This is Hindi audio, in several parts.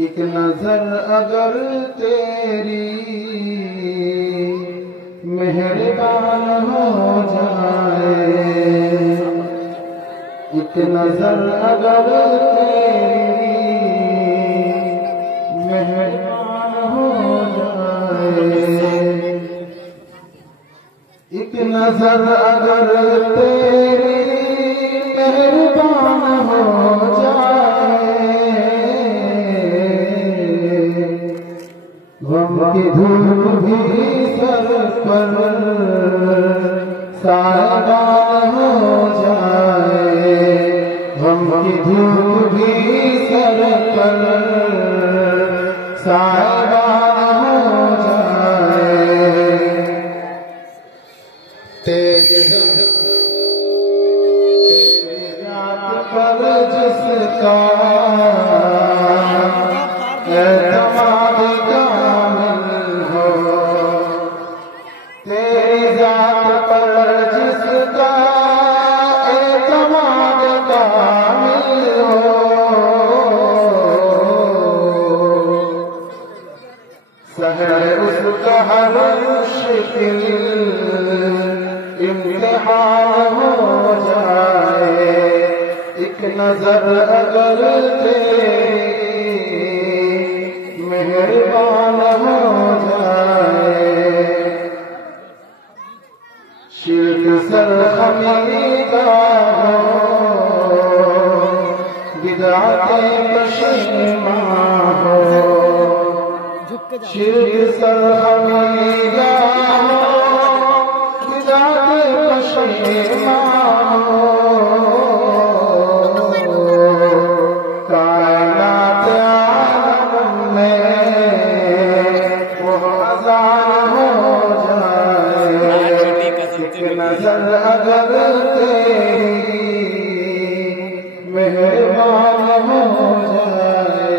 एक नजर अगर तेरी मेहरबान हो जाए, एक नजर अगर तेरी मेहरबान हो जाए, एक नजर अगर तेरी मेहरबान हो जाए, गम की धूल भी सर पर सायबान हो जाए, गम की धूल भी सर पर सायबान हो जाए, तेरी रात पर जिसका एतमाद कामिल हो, तेरी जात पर जिसका एतमाद कामिल हो, सहे उसका हर मुश्किल इम्तिहान हो जाए, एक नजर अगर तेरी मेहरबान हो जाए, शिर्क सरखमी का हो बिदअते पशेमा हो, शिर्क सरखमी का हो बिदअते पशेमा हो, कायनात आलम में वो अज़ान हो जाए, एक नजर अगर तेरी मेहरबान हो जाए,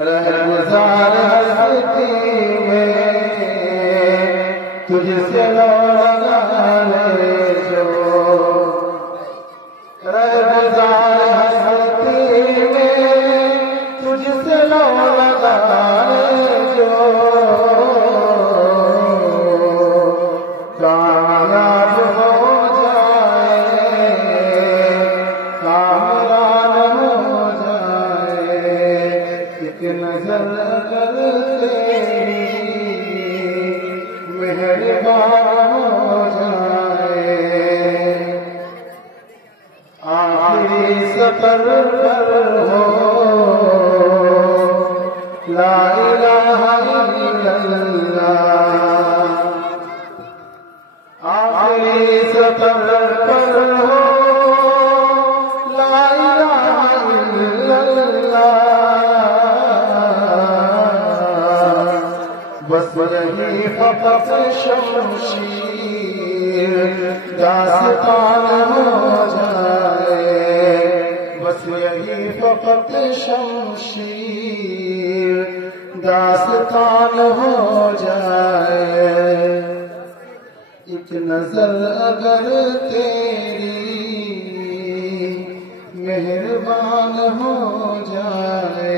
रहमज़ार हस्ती में तुझसे लो लगा ले जो, रहमज़ार हस्ती में तुझसे लो लगा ले जो, कामयाब हो जाए, कामरान हो जाए, एक नजर अगर तेरी मेहरबान हो जाए, आखिरी सफर पर हो ला इलाहा इल्लल्लाह, आखिरी सफर पर हो ला इलाहा इल्लल्लाह, बस यही फकत शमशीर दास्तान हो जाए, बस यही फकत शमशीर दास्तान हो जाए, एक नजर अगर तेरी मेहरबान हो जाए।